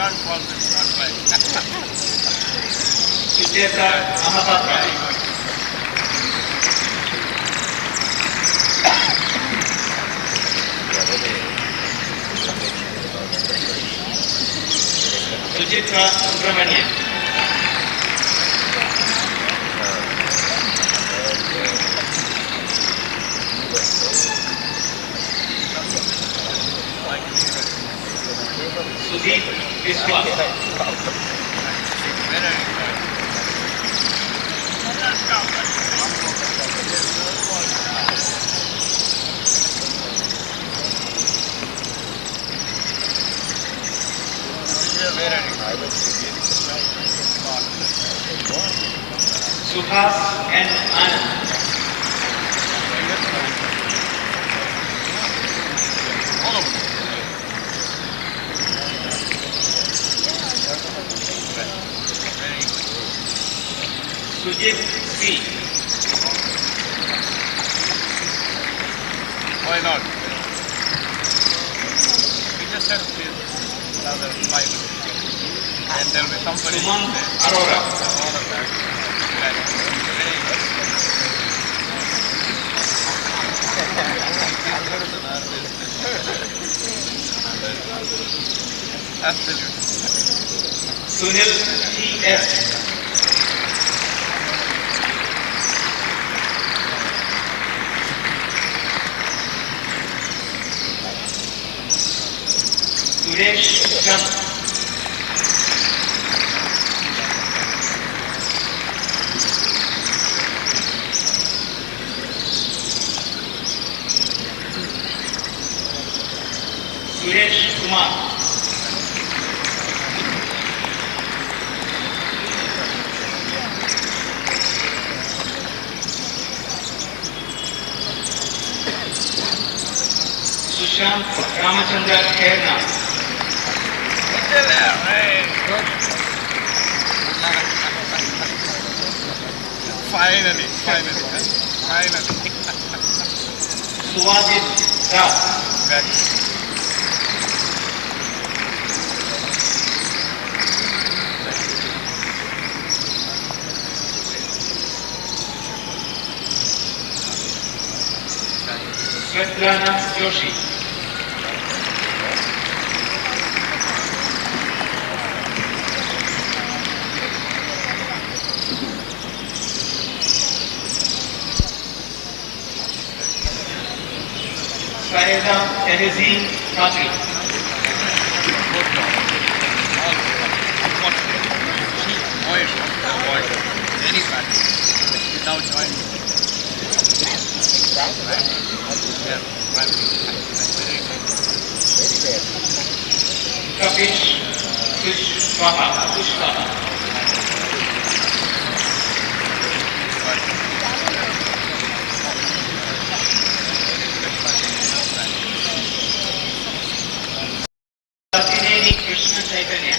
can't fall this one way. Sujitra Subramanian. Sudeep Biswas. Subhas and Anand. Sujit C. Why not? We just have to another 5 minutes. And there will be somebody Suman Arora. Absolutely. Sunil T.S. Suresh Chand. Suresh Kumar. Sushant Ramachandra Kherna. Finally. Suwajit Rao. Svetlana Joshi. Saeda Tehzeen Khatri. Avoid any practice without joining. Kapish Kushwaha. Satineni Krishna Chaitanya.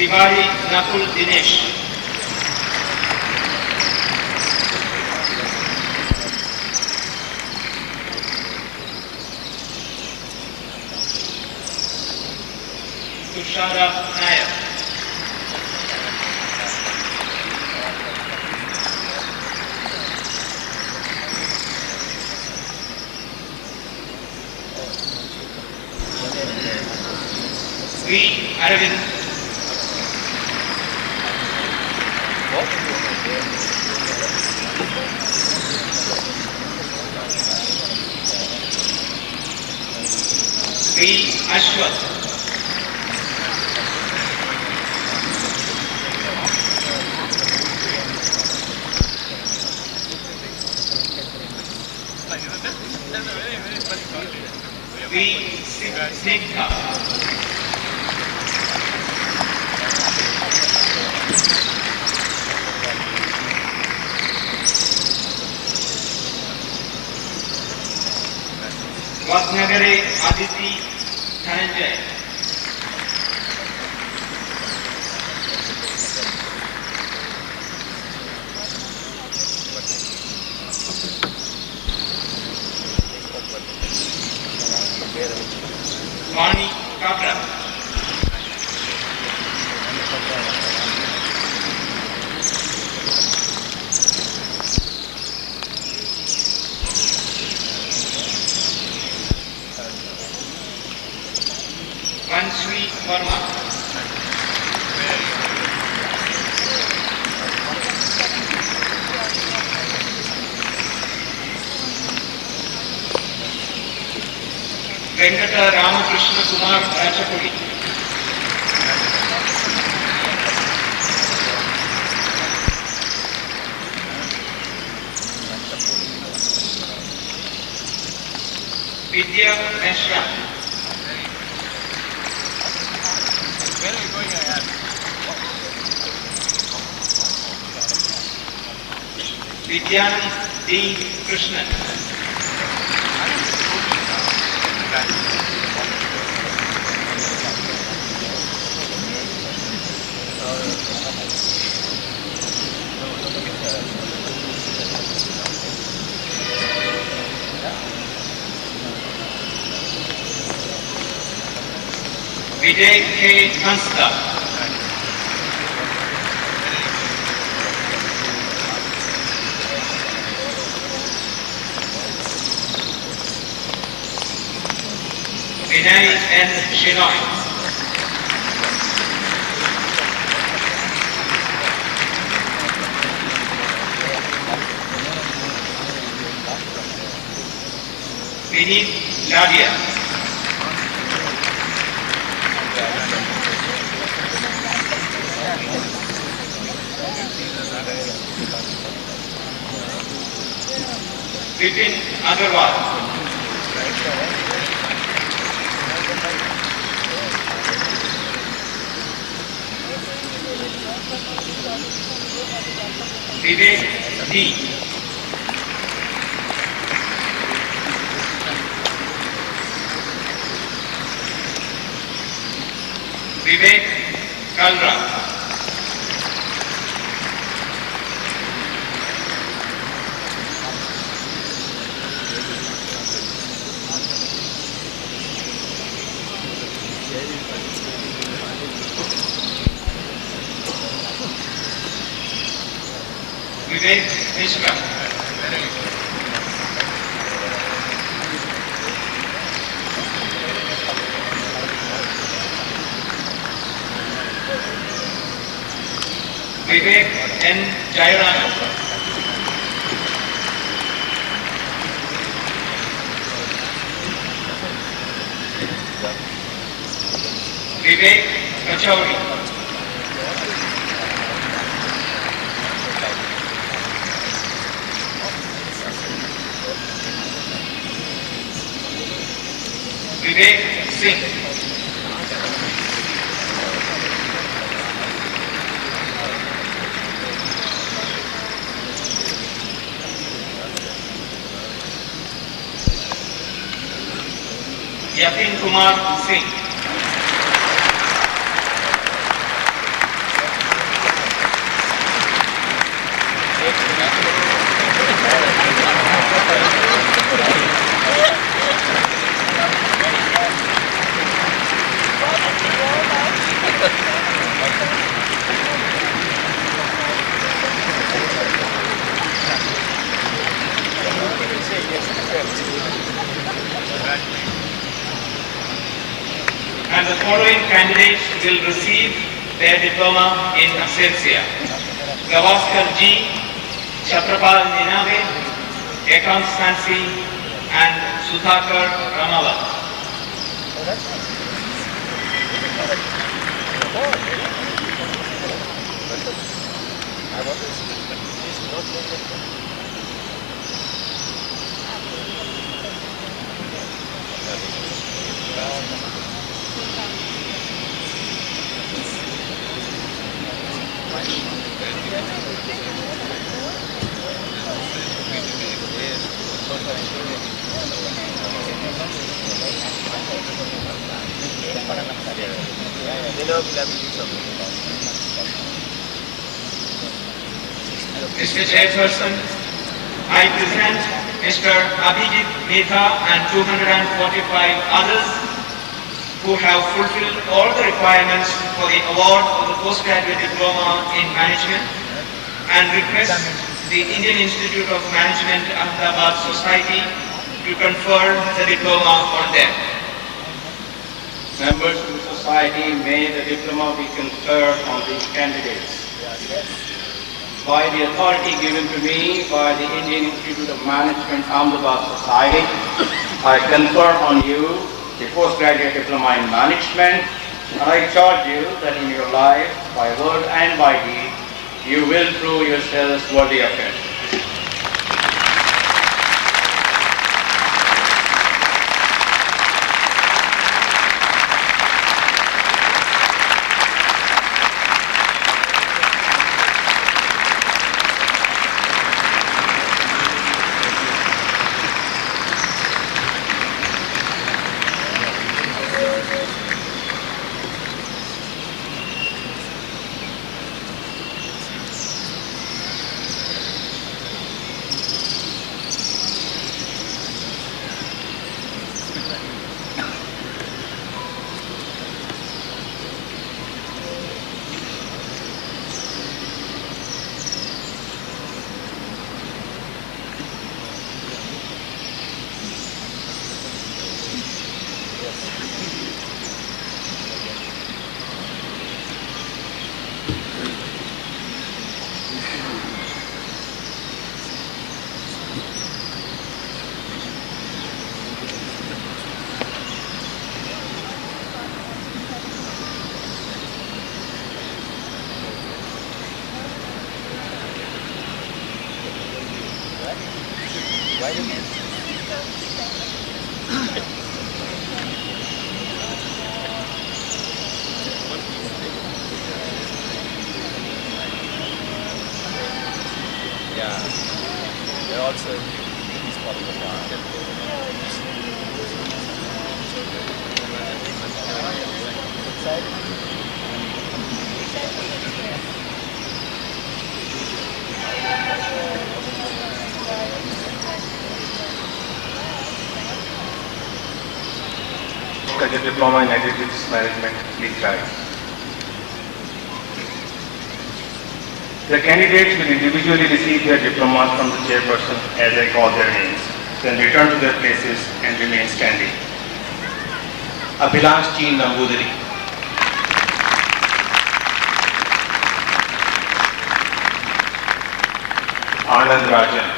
Tiwari Nakul Dinesh. Tushara Nayak. V. Aravind. V. Ashwath. V. Singh. Vadnagare Aditi Dhananjay. Verma. Venkata Ramakrishna Kumar Rachapudi. Vidya Mishra. Where are you going ahead? Vidyanand D. Krishnan. Vijay K. Kansta. Vinay N. Shinoy. Vineet Ladia. Vipin Agarwal. Vivek D. Vivek Kalra. Vivek Mishra. Vivek N. Jairana. Vivek Kachauri. Vivek Singh. Yapin Kumar Singh. And the following candidates will receive their diploma in absentia. Gavaskar G, Chaprapal Ninave, Accounts Fancy, and Sudhakar Ramawat. Mr. Chairperson, I present Mr. Abhijit Mehta and 245 others who have fulfilled all the requirements for the award of the postgraduate diploma in management and request the Indian Institute of Management Ahmedabad Society to confer the diploma on them. Members of the Society, may the diploma be conferred on these candidates. By the authority given to me by the Indian Institute of Management Ahmedabad Society, I confer on you the postgraduate diploma in management, and I charge you that in your life, by word and by deed, you will prove yourselves worthy of it. They're also he's part of the market. Diploma in Analytics Management, please rise. The candidates will individually receive their diplomas from the chairperson as I call their names, then return to their places and remain standing. Abhilash G. Nambudiri. Anand Rajan.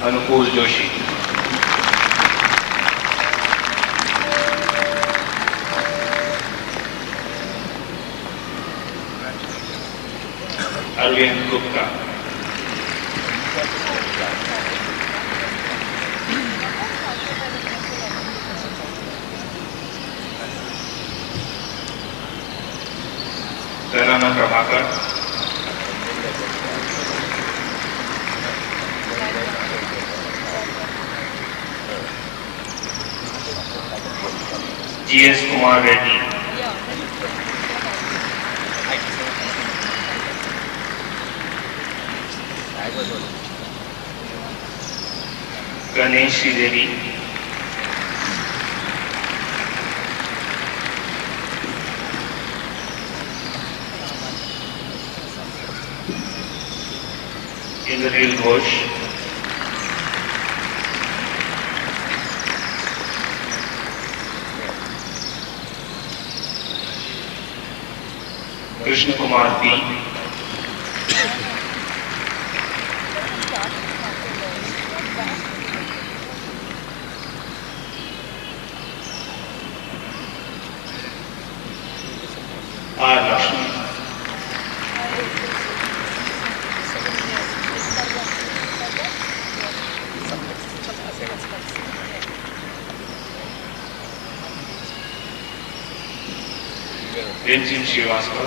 Anupul Joshi. Arvind Gupta. Tarana Prabhakar. G.S. Kumar Reddy. Ganesh Devi. Indrail Ghosh. Krishna Kumar P. R. Lakshmi. Renjin Srivastava.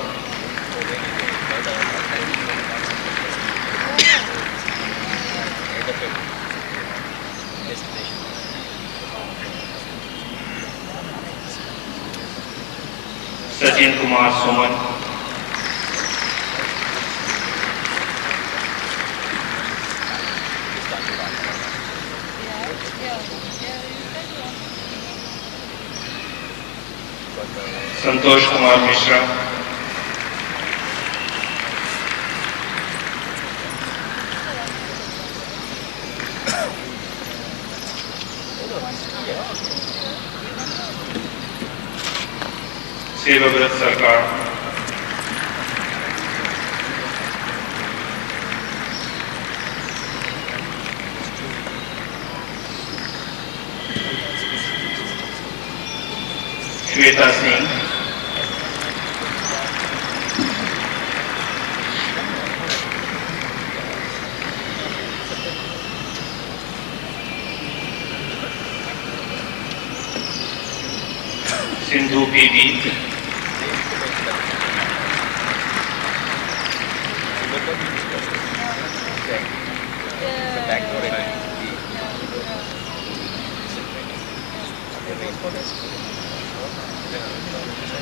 Sachin Kumar Suman. Santosh Kumar Mishra. Sevabrat Sarkar, Shweta Singh, Sindhu PB,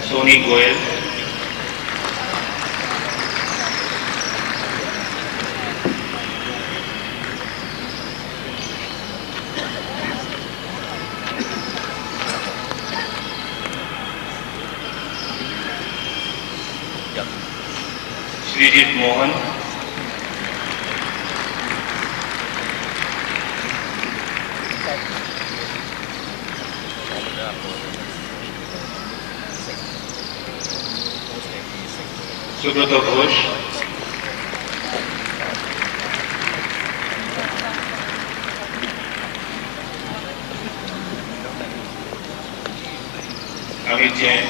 Soni Goyal, Shri Mohan, Subrata Ghosh, Amit Jain,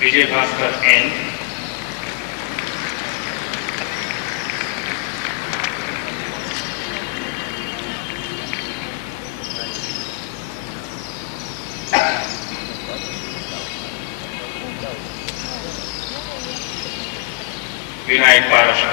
Vijay Bhaskar N, Vinayak Parasha.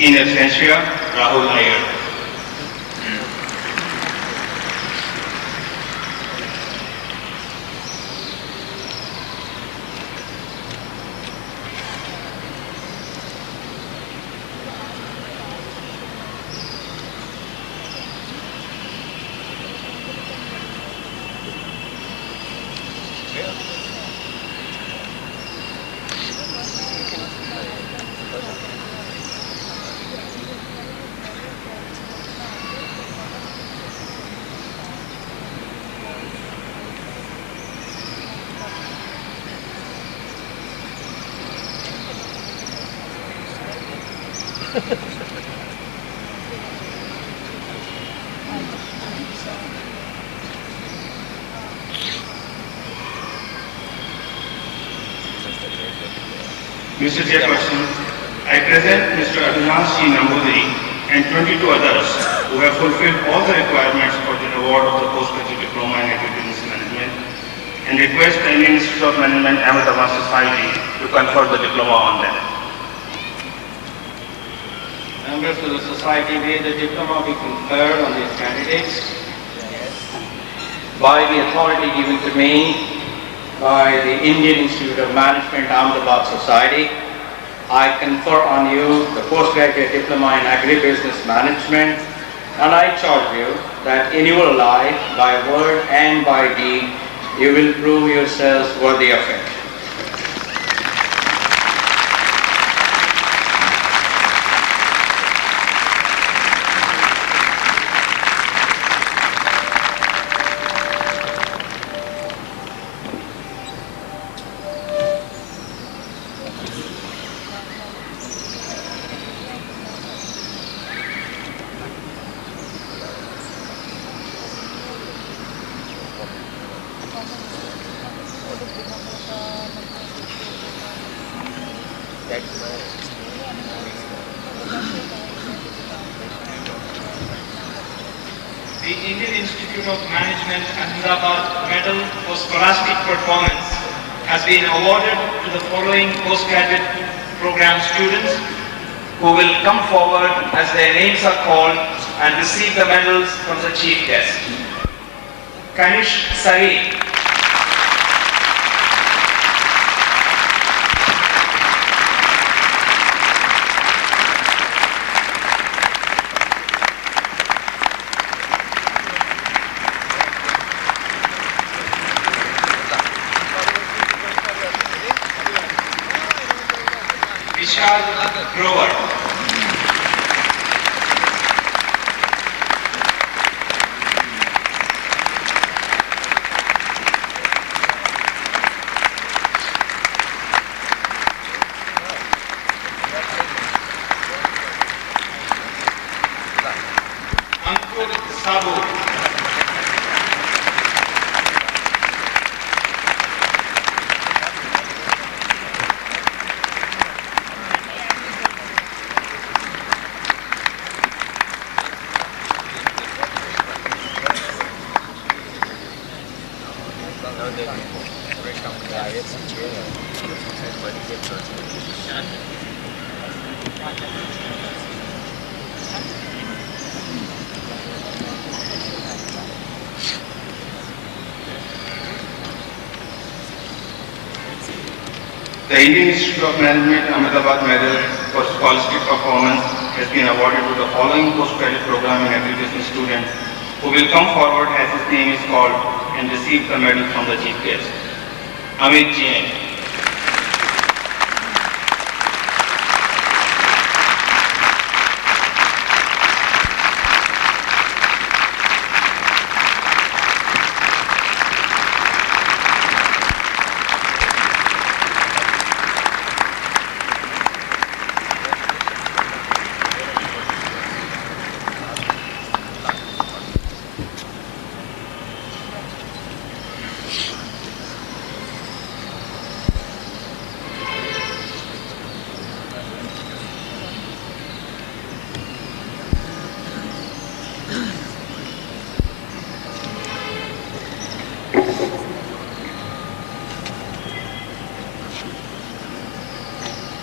In absentia, Rahul Iyer. Mr. Chairperson, I present Mr. Avinash G. Nambudiri and 22 others who have fulfilled all the requirements for the award of the postgraduate diploma in agribusiness management and request the Indian Institute of Management Ahmedabad Society to confer the diploma on them. Members of the society, may the diploma be conferred on these candidates by the authority given to me by the Indian Institute of Management Ahmedabad Society. I confer on you the postgraduate diploma in agribusiness management, and I charge you that in your life, by word and by deed, you will prove yourselves worthy of it. The Indian Institute Institute of Management Ahmedabad Medal for Scholastic Performance has been awarded to the following postgraduate program students who will come forward as their names are called and receive the medals from the chief guest. Kanish Sari, Vishal Grover, Ankur Sabu, The Indian Institute of Management Ahmedabad Medal for Scholastic Performance has been awarded to the following postgraduate program and application student who will come forward as his name is called and receive the medal from the chief guest. Amit Jain,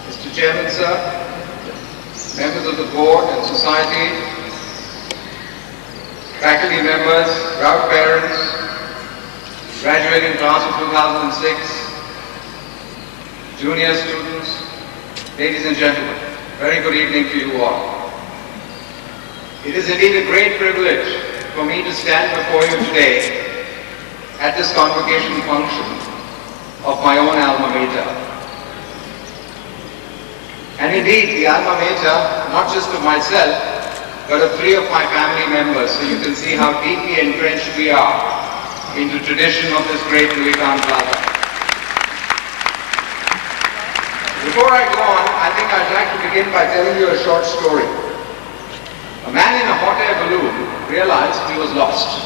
Mr. Chairman, sir, members of the board and society, faculty members, proud parents, graduating class of 2006, junior students, ladies and gentlemen, very good evening to you all. It is indeed a great privilege for me to stand before you today at this convocation function of my own alma mater. And indeed, the alma mater, not just of myself, but of 3 of my family members, so you can see how deeply entrenched we are in the tradition of this great Louis Plaza. Before I go on, I think I'd like to begin by telling you a short story. A man in a hot air balloon realized he was lost.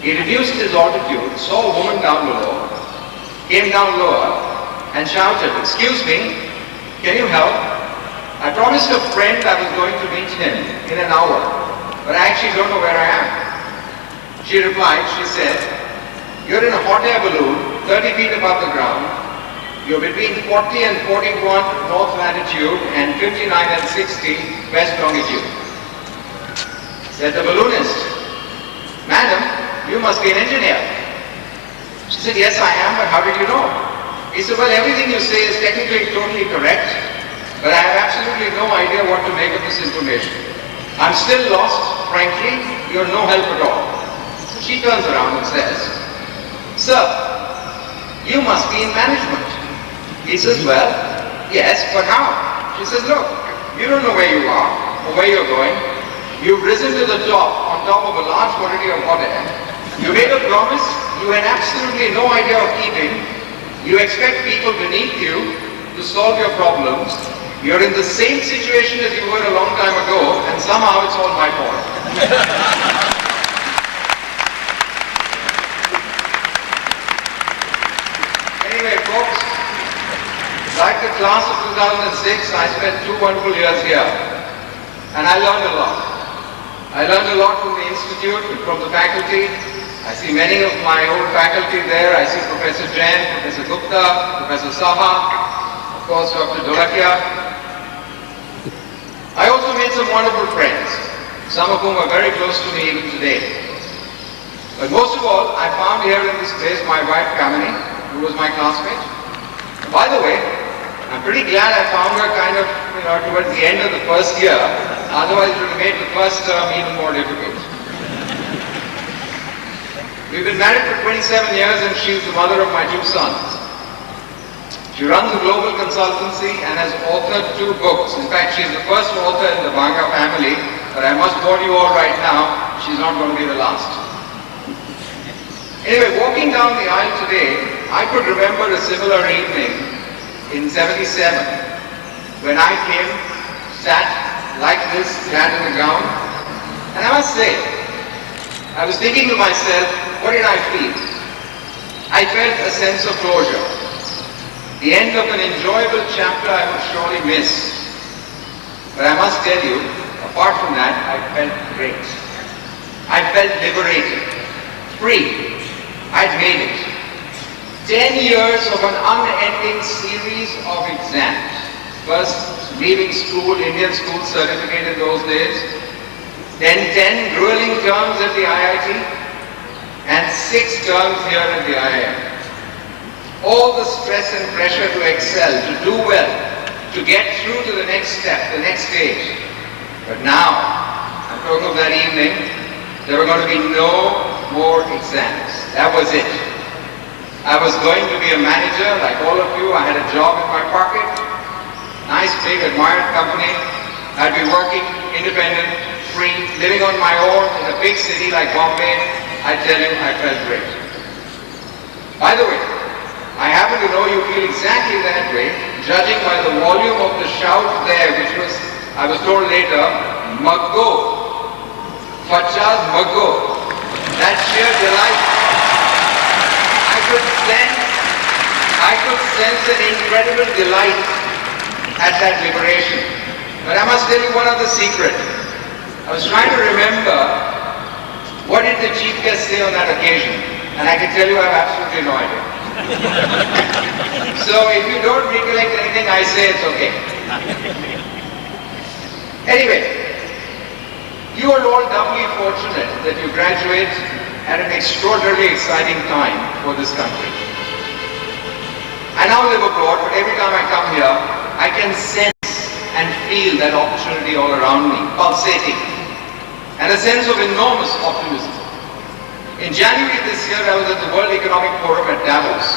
He reduced his altitude, saw a woman down below, came down lower, and shouted, "Excuse me, can you help? I promised a friend I was going to meet him in an hour, but I actually don't know where I am." She replied, she said, "You're in a hot air balloon, 30 feet above the ground. You're between 40 and 41 north latitude and 59 and 60 west longitude." Said the balloonist, "Madam, you must be an engineer." She said, "Yes, I am, but how did you know?" He said, "Well, everything you say is technically totally correct, but I have absolutely no idea what to make of this information. I'm still lost, frankly, you're no help at all." So she turns around and says, "Sir, you must be in management." He says, "Well, yes, but how?" She says, "Look, you don't know where you are or where you're going. You've risen to the top on top of a large quantity of hot air. You made a promise you had absolutely no idea of keeping. You expect people beneath you to solve your problems. You're in the same situation as you were a long time ago, and somehow it's all my fault." Anyway, folks, like the class of 2006, I spent 2 wonderful years here, and I learned a lot. I learned a lot from the institute and from the faculty. I see many of my old faculty there. I see Professor Jain, Professor Gupta, Professor Saha, of course Dr. Dolakia. I also made some wonderful friends, some of whom are very close to me even today. But most of all, I found here in this place my wife Kamini, who was my classmate. By the way, I'm pretty glad I found her kind of, towards the end of the first year. Otherwise it would have made the first term even more difficult. We've been married for 27 years and she's the mother of my 2 sons. She runs a global consultancy and has authored 2 books. In fact, she's the first author in the Banga family, but I must warn you all right now, she's not going to be the last. Anyway, walking down the aisle today, I could remember a similar evening in '77 when I came, sat like this, sat in a gown, and I must say, I was thinking to myself, what did I feel? I felt a sense of closure. The end of an enjoyable chapter I would surely miss. But I must tell you, apart from that, I felt great. I felt liberated, free. I'd made it. 10 years of an unending series of exams. First, leaving school, Indian school certificate in those days. Then 10 grueling terms at the IIT. And 6 terms here at the IIM. All the stress and pressure to excel, to do well, to get through to the next step, the next stage. But now, I'm talking of that evening, there were going to be no more exams. That was it. I was going to be a manager like all of you. I had a job in my pocket, nice, big, admired company. I'd be working independent, free, living on my own in a big city like Bombay. I tell you, I felt great. By the way, I happen to know you feel exactly that way, judging by the volume of the shout there, which was, I was told later, Maggo. Fachaz Maggo. That sheer delight. I could sense an incredible delight at that liberation. But I must tell you one other secret. I was trying to remember what did the chief guest say on that occasion? And I can tell you I have absolutely no idea. So if you don't recollect anything I say, it's okay. Anyway, you are all doubly fortunate that you graduate at an extraordinarily exciting time for this country. I now live abroad, but every time I come here, I can sense and feel that opportunity all around me, pulsating. And a sense of enormous optimism. In January this year, I was at the World Economic Forum at Davos,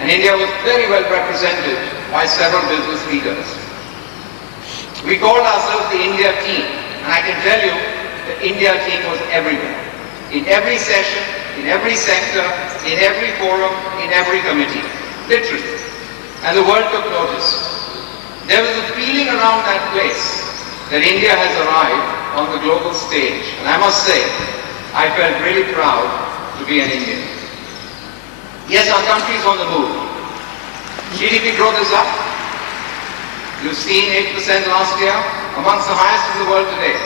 and India was very well represented by several business leaders. We called ourselves the India team, and I can tell you, the India team was everywhere. In every session, in every sector, in every forum, in every committee. Literally. And the world took notice. There was a feeling around that place that India has arrived on the global stage. And I must say, I felt really proud to be an Indian. Yes, our country is on the move. GDP growth is up. You've seen 8% last year, amongst the highest in the world today.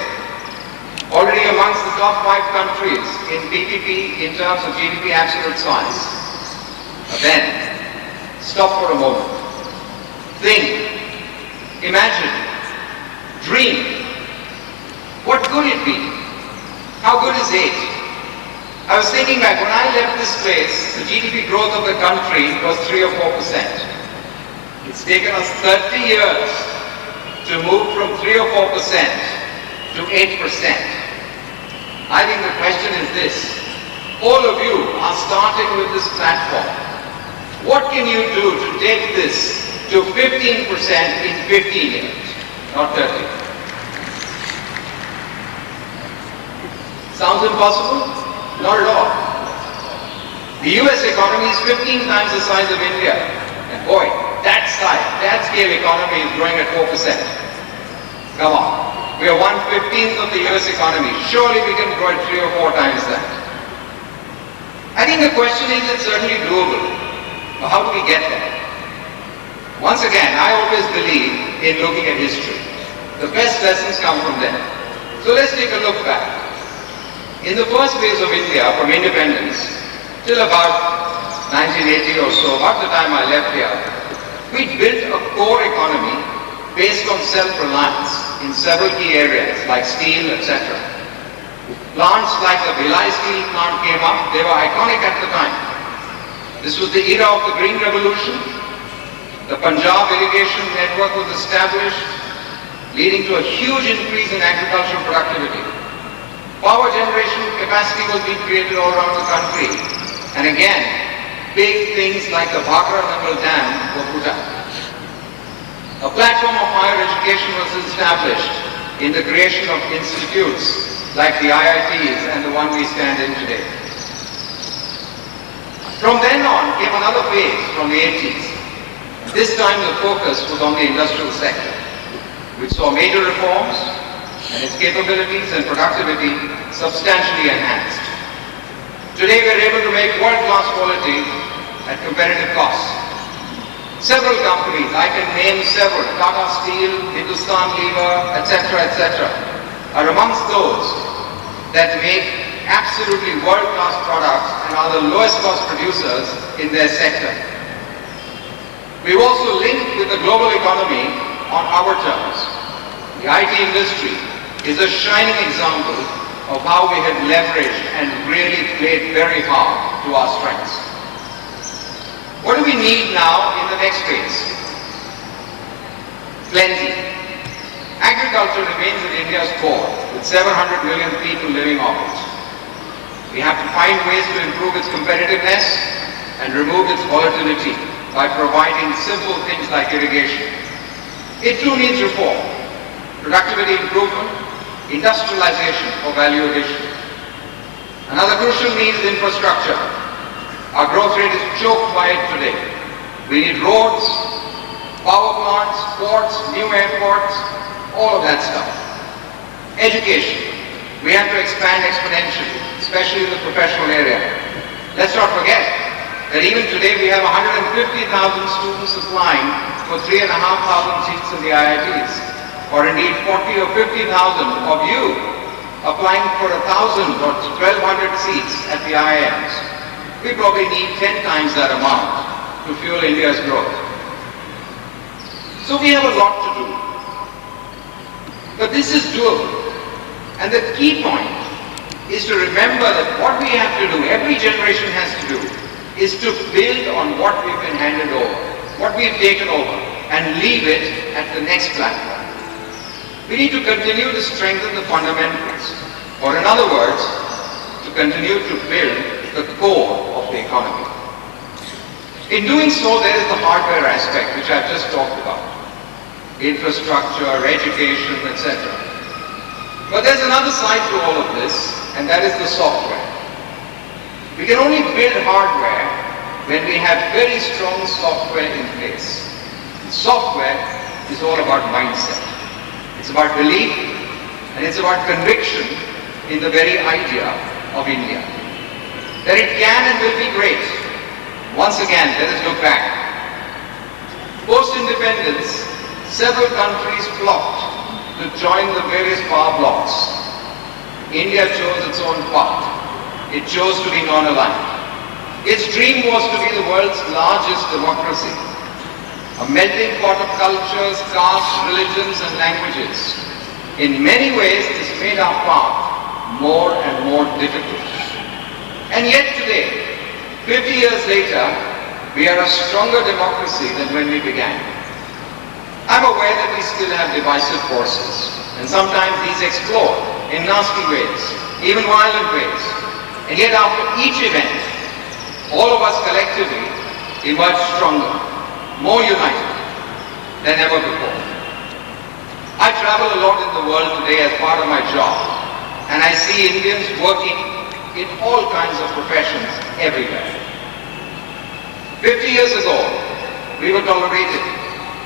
Already amongst the top 5 countries in PPP in terms of GDP absolute size. But then, stop for a moment. Think, imagine, dream. What could it be? How good is 8? I was thinking back, when I left this place, the GDP growth of the country was 3 or 4%. It's taken us 30 years to move from 3 or 4% to 8%. I think the question is this. All of you are starting with this platform. What can you do to take this to 15% in 15 years, not 30? Sounds impossible? Not at all. The US economy is 15 times the size of India. And boy, that scale economy is growing at 4%. Come on. We are 1/15 of the US economy. Surely we can grow at 3 or 4 times that. I think the question is, it's certainly doable. But how do we get there? Once again, I always believe in looking at history. The best lessons come from there. So let's take a look back. In the first phase of India from independence till about 1980 or so, about the time I left here, we built a core economy based on self-reliance in several key areas like steel, etc. Plants like the Bhilai steel plant came up, they were iconic at the time. This was the era of the Green Revolution. The Punjab irrigation network was established, leading to a huge increase in agricultural productivity. Power generation capacity was being created all around the country. And again, big things like the Bhakra Nangal Dam were put up. A platform of higher education was established in the creation of institutes like the IITs and the one we stand in today. From then on came another phase from the 80s. This time the focus was on the industrial sector, which saw major reforms and its capabilities and productivity substantially enhanced. Today we are able to make world-class quality at competitive costs. Several companies, I can name several, Tata Steel, Hindustan Lever, etc., are amongst those that make absolutely world-class products and are the lowest cost producers in their sector. We've also linked with the global economy on our terms. The IT industry is a shining example of how we have leveraged and really played very hard to our strengths. What do we need now in the next phase? Plenty. Agriculture remains at India's core, with 700 million people living off it. We have to find ways to improve its competitiveness and remove its volatility by providing simple things like irrigation. It too needs reform, productivity improvement, industrialization for value addition. Another crucial need is infrastructure. Our growth rate is choked by it today. We need roads, power plants, ports, new airports, all of that stuff. Education. We have to expand exponentially, especially in the professional area. Let's not forget that even today we have 150,000 students applying for 3,500 seats in the IITs, or indeed 40 or 50,000 of you applying for 1,000 or 1,200 seats at the IIMs. We probably need 10 times that amount to fuel India's growth. So we have a lot to do. But this is doable. And the key point is to remember that what we have to do, every generation has to do, is to build on what we've been handed over, what we've taken over, and leave it at the next platform. We need to continue to strengthen the fundamentals, or in other words, to continue to build the core of the economy. In doing so, there is the hardware aspect, which I've just talked about. Infrastructure, education, etc. But there's another side to all of this, and that is the software. We can only build hardware when we have very strong software in place. Software is all about mindset. It's about belief, and it's about conviction in the very idea of India. That it can and will be great. Once again, let us look back. Post-independence, several countries flocked to join the various power blocs. India chose its own path. It chose to be non-aligned. Its dream was to be the world's largest democracy, a melting pot of cultures, castes, religions, and languages. In many ways, this made our path more and more difficult. And yet today, 50 years later, we are a stronger democracy than when we began. I'm aware that we still have divisive forces, and sometimes these explode in nasty ways, even violent ways. And yet after each event, all of us collectively emerge stronger, more united than ever before. I travel a lot in the world today as part of my job, and I see Indians working in all kinds of professions everywhere. 50 years ago, we were tolerated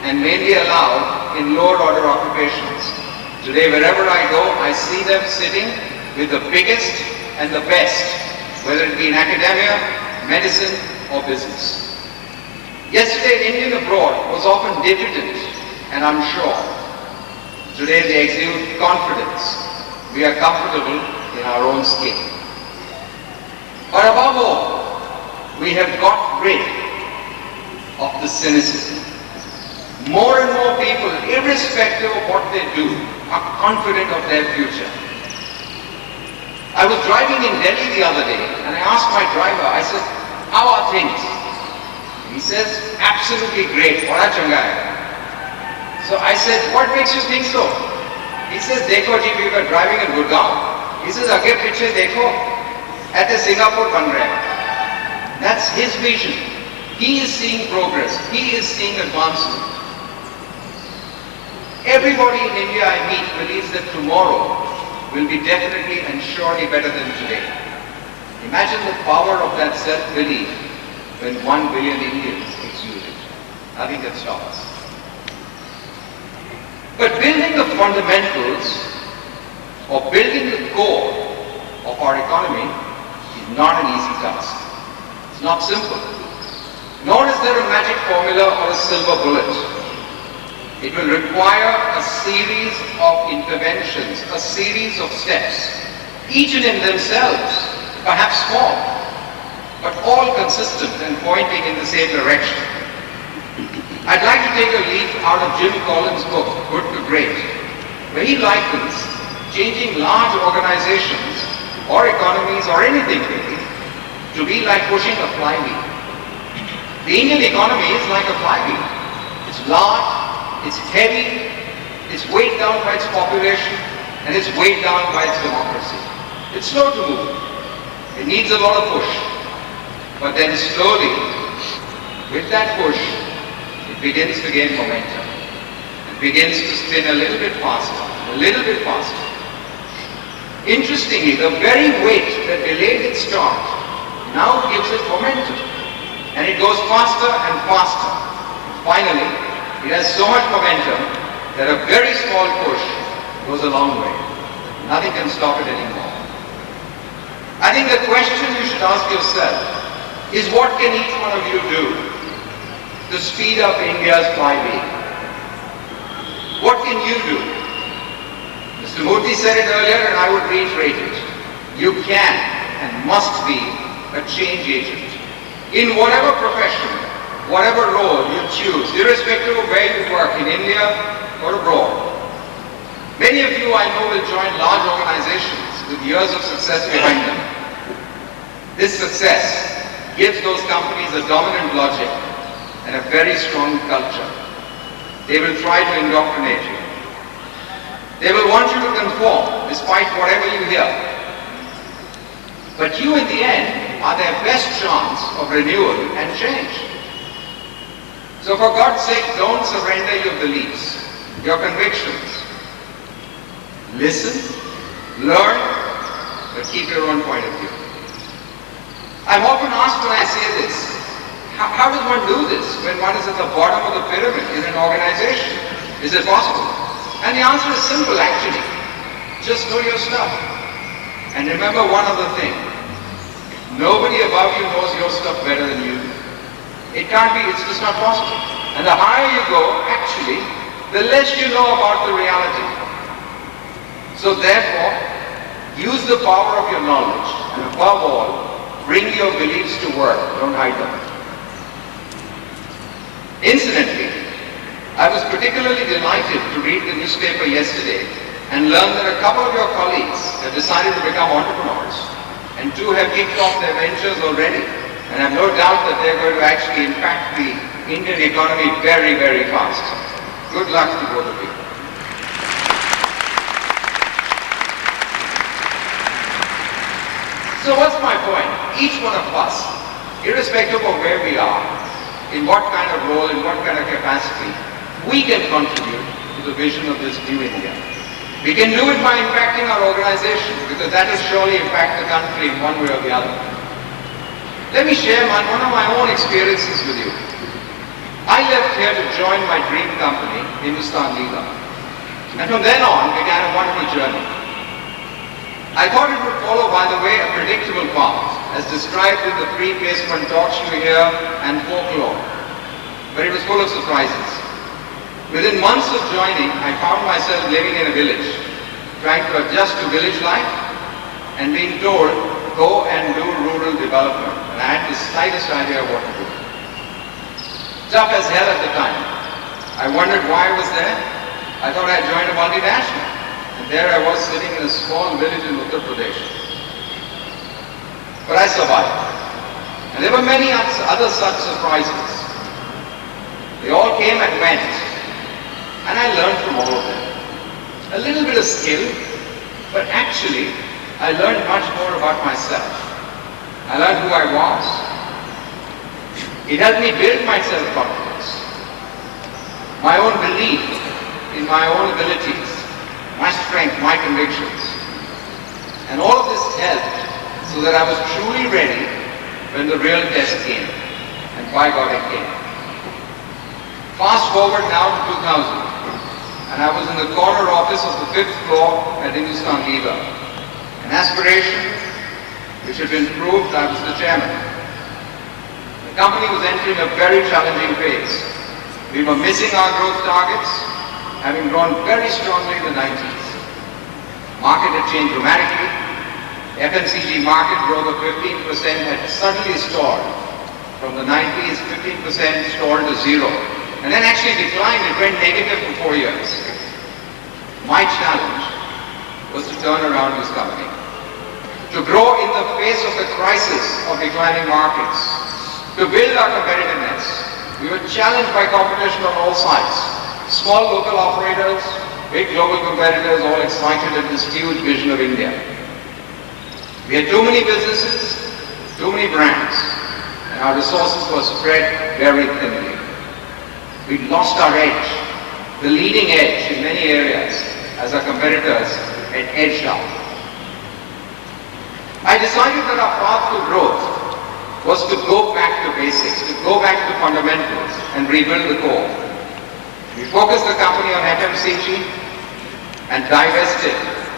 and mainly allowed in lower order occupations. Today, wherever I go, I see them sitting with the biggest and the best, whether it be in academia, medicine, or business. Yesterday, an Indian abroad was often diffident and unsure. Today, they exude confidence, we are comfortable in our own skin. But above all, we have got rid of the cynicism. More and more people, irrespective of what they do, are confident of their future. I was driving in Delhi the other day and I asked my driver, I said, how are things? He says, absolutely great. Bada changa hai. So I said, what makes you think so? He says, dekho ji, we were driving in Gurgaon. He says, aage piche dekho, aate Singapore ban raha hai. That's his vision. He is seeing progress. He is seeing advancement. Everybody in India I meet believes that tomorrow will be definitely and surely better than today. Imagine the power of that self-belief when 1 billion Indians exude it. Nothing can stop us. But building the fundamentals or building the core of our economy is not an easy task. It's not simple. Nor is there a magic formula or a silver bullet. It will require a series of interventions, a series of steps, each and in themselves, perhaps small, but all consistent and pointing in the same direction. I'd like to take a leaf out of Jim Collins' book, Good to Great, where he likens changing large organizations or economies or anything really to be like pushing a flywheel. The Indian economy is like a flywheel. It's large, it's heavy, it's weighed down by its population, and it's weighed down by its democracy. It's slow to move. It needs a lot of push. But then slowly, with that push, it begins to gain momentum. It begins to spin a little bit faster, a little bit faster. Interestingly, the very weight that delayed its start now gives it momentum. And it goes faster and faster. Finally, it has so much momentum that a very small push goes a long way. Nothing can stop it anymore. I think the question you should ask yourself is, what can each one of you do to speed up India's flywheel? What can you do? Mr. Murthy said it earlier and I would reiterate it. You can and must be a change agent. In whatever profession, whatever role you choose, irrespective of where you work, in India or abroad. Many of you I know will join large organizations with years of success behind them. This success gives those companies a dominant logic and a very strong culture. They will try to indoctrinate you. They will want you to conform despite whatever you hear. But you in the end are their best chance of renewal and change. So for God's sake, don't surrender your beliefs, your convictions. Listen, learn, but keep your own point of view. I'm often asked when I say this, how does one do this when one is at the bottom of the pyramid in an organization? Is it possible? And the answer is simple actually. Just know your stuff. And remember one other thing. Nobody above you knows your stuff better than you do. It can't be, it's just not possible. And the higher you go, actually, the less you know about the reality. So therefore, use the power of your knowledge, and above all, bring your beliefs to work, don't hide them. Incidentally, I was particularly delighted to read the newspaper yesterday and learn that a couple of your colleagues have decided to become entrepreneurs, and two have kicked off their ventures already. And I have no doubt that they're going to actually impact the Indian economy very, very fast. Good luck to both of you. So what's my point? Each one of us, irrespective of where we are, in what kind of role, in what kind of capacity, we can contribute to the vision of this new India. We can do it by impacting our organization, because that will surely impact the country in one way or the other. Let me share one of my own experiences with you. I left here to join my dream company, Hindustan Leela. And from then on began a wonderful journey. I thought it would follow, by the way, a predictable path, as described in the pre-placement talks you hear and folklore. But it was full of surprises. Within months of joining, I found myself living in a village, trying to adjust to village life and being told, go and do rural development. And I had the slightest idea of what to do. Tough as hell at the time. I wondered why I was there. I thought I had joined a multinational. And there I was sitting in a small village in Uttar Pradesh. But I survived. And there were many other such surprises. They all came and went. And I learned from all of them. A little bit of skill, but actually, I learned much more about myself. I learned who I was. It helped me build my self-confidence, my own belief in my own abilities, my strength, my convictions. And all of this helped so that I was truly ready when the real test came. And by God it came. Fast forward now to 2000. And I was in the corner office of the 5th floor at Unilever. An aspiration which had been proved. I was the chairman. The company was entering a very challenging phase. We were missing our growth targets, having grown very strongly in the 90s. Market had changed dramatically. FMCG market growth of 15% had suddenly stalled. From the 90s, 15% stalled to zero. And then actually declined, it went negative for 4 years. My challenge was to turn around this company. To grow in the face of the crisis of declining markets. To build our competitiveness. We were challenged by competition on all sides. Small local operators, big global competitors, all excited at this huge vision of India. We had too many businesses, too many brands, and our resources were spread very thinly. We lost our edge, the leading edge in many areas, as our competitors had edged out. I decided that our path to growth was to go back to basics, to go back to fundamentals and rebuild the core. We focused the company on FMCG and divested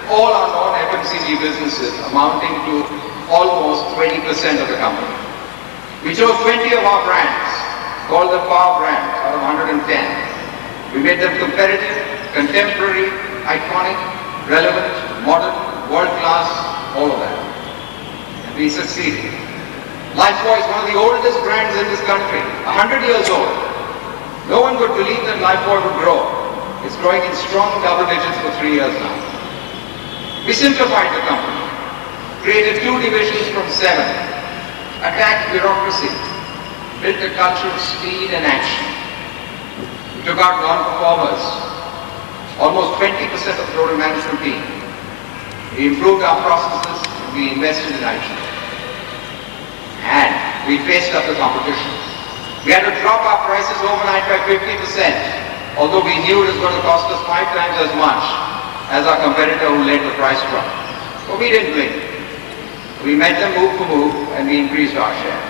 all our non-FMCG businesses amounting to almost 20% of the company. We chose 20 of our brands, called the power brands, out of 110. We made them competitive, contemporary, iconic, relevant, modern, world-class, all of that. And we succeeded. Lifebuoy is one of the oldest brands in this country, 100 years old. No one would believe that Lifebuoy would grow. It's growing in strong double digits for 3 years now. We simplified the company, created 2 divisions from 7, attacked bureaucracy, built a culture of speed and action. We took out non-performers, almost 20% of total management team. We improved our processes, and we invested in IT. And we faced up the competition. We had to drop our prices overnight by 50%, although we knew it was going to cost us 5 times as much as our competitor who led the price drop. But we didn't blink. We met them move for move, and we increased our share.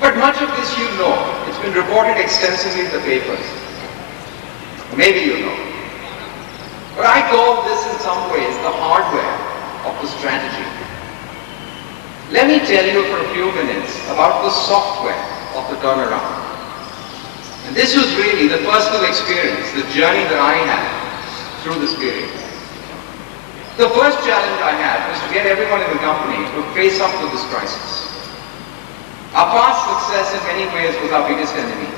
But much of this you know. It's been reported extensively in the papers. Maybe you know. But I call this in some ways the hardware of the strategy. Let me tell you for a few minutes about the software of the turnaround. And this was really the personal experience, the journey that I had through this period. The first challenge I had was to get everyone in the company to face up to this crisis. Our past success in many ways was our biggest enemy.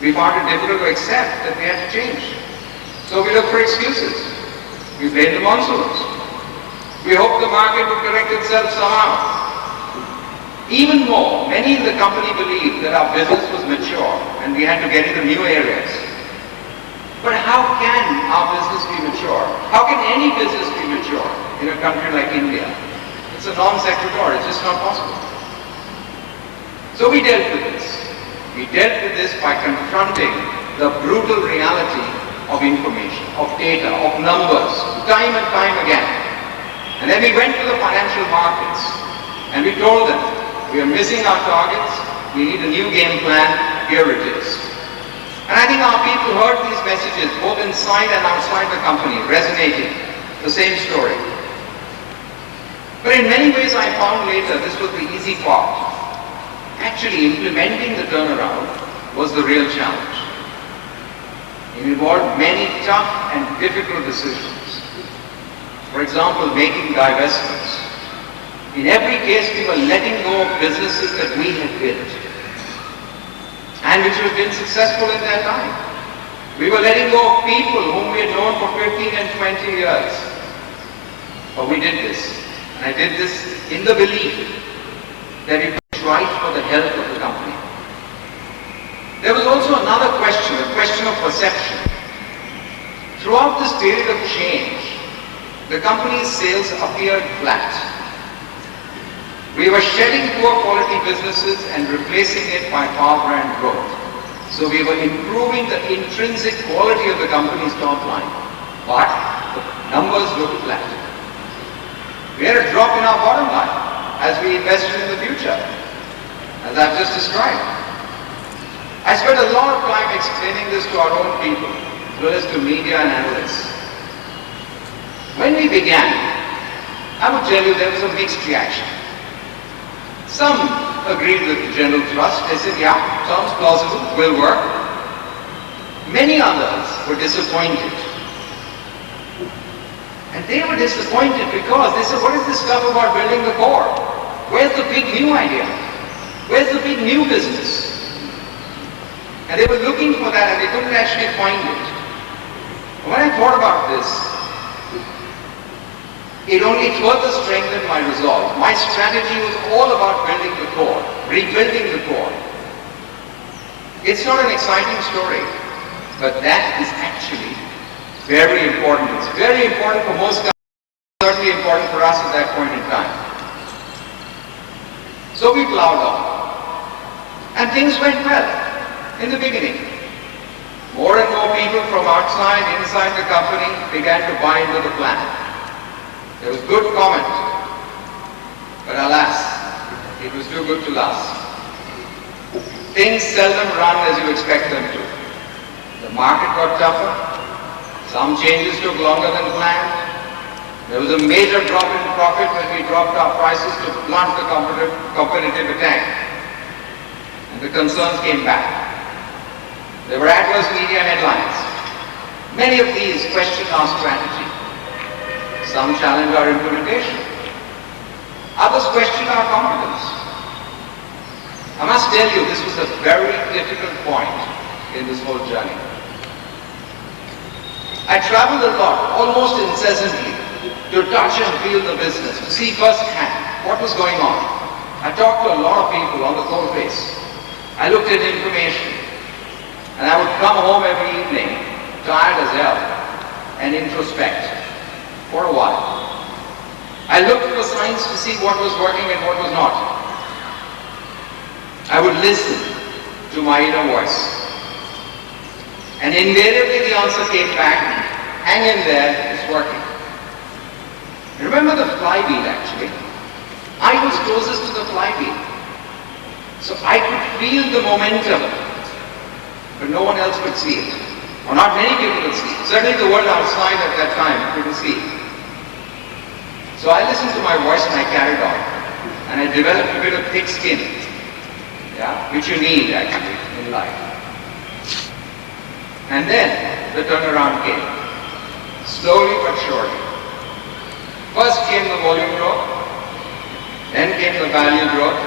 We found it difficult to accept that we had to change. So we looked for excuses. We blamed the monsoons. We hoped the market would correct itself somehow. Even more, many in the company believed that our business was mature and we had to get into new areas. But how can our business be mature? How can any business be mature in a country like India? It's a non sequitur, it's just not possible. So we dealt with this. We dealt with this by confronting the brutal reality of information, of data, of numbers, time and time again. And then we went to the financial markets and we told them, we are missing our targets, we need a new game plan, here it is. And I think our people heard these messages both inside and outside the company, resonating, the same story. But in many ways I found later this was the easy part. Actually implementing the turnaround was the real challenge. It involved many tough and difficult decisions. For example, making divestments. In every case, we were letting go of businesses that we had built and which have been successful in their time. We were letting go of people whom we had known for 15 and 20 years. But we did this. And I did this in the belief that it was right for the health of the company. There was also another question, a question of perception. Throughout this period of change, the company's sales appeared flat. We were shedding poor quality businesses and replacing it by power brand growth. So we were improving the intrinsic quality of the company's top line, but the numbers looked flat. We had a drop in our bottom line as we invested in the future, as I've just described. I spent a lot of time explaining this to our own people, as well as to media and analysts. When we began, I would tell you there was a mixed reaction. Some agreed with the general thrust. They said, yeah, sounds plausible, will work. Many others were disappointed. And they were disappointed because they said, what is this stuff about building the core? Where's the big new idea? Where's the big new business? And they were looking for that and they couldn't actually find it. And when I thought about this, it only further strengthened my resolve. My strategy was all about building the core, rebuilding the core. It's not an exciting story, but that is actually very important. It's very important for most companies, certainly important for us at that point in time. So we plowed on. And things went well in the beginning. More and more people from outside, inside the company began to buy into the plan. There was good comment, but alas, it was too good to last. Things seldom run as you expect them to. The market got tougher, some changes took longer than planned. There was a major drop in profit when we dropped our prices to blunt the competitive attack. And the concerns came back. There were adverse media headlines. Many of these questioned our strategy. Some challenged our implementation. Others questioned our competence. I must tell you, this was a very difficult point in this whole journey. I traveled a lot, almost incessantly, to touch and feel the business, to see firsthand what was going on. I talked to a lot of people on the coal face. I looked at information. And I would come home every evening, tired as hell, and introspect. For a while. I looked for signs to see what was working and what was not. I would listen to my inner voice. And invariably the answer came back, hang in there, it's working. Remember the flywheel actually? I was closest to the flywheel. So I could feel the momentum, but no one else could see it. Or not many people could see it. Certainly the world outside at that time couldn't see it. So I listened to my voice and I carried on. And I developed a bit of thick skin, which you need actually in life. And then the turnaround came. Slowly but surely. First came the volume growth, then came the value growth,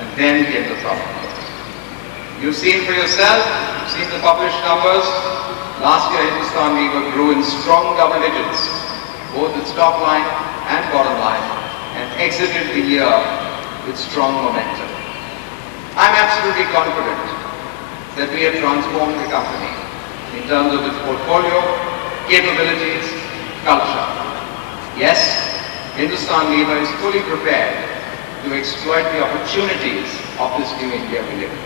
and then came the profit growth. You've seen for yourself, you've seen the published numbers. Last year Hindustan Unilever grew in strong double digits, both its top line and bottom line, and exited the year with strong momentum. I'm absolutely confident that we have transformed the company in terms of its portfolio, capabilities, culture. Yes, Hindustan Unilever is fully prepared to exploit the opportunities of this new India we live in.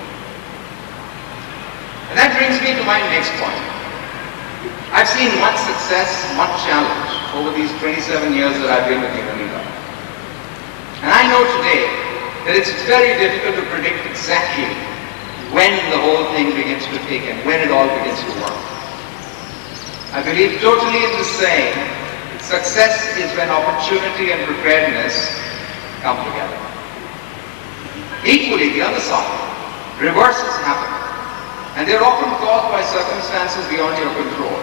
And that brings me to my next point. I've seen much success, much challenge over these 27 years that I've been with Unilever. And I know today that it's very difficult to predict exactly when the whole thing begins to tick and when it all begins to work. I believe totally in the saying, success is when opportunity and preparedness come together. Equally, the other side, reverses happen. And they're often caused by circumstances beyond your control.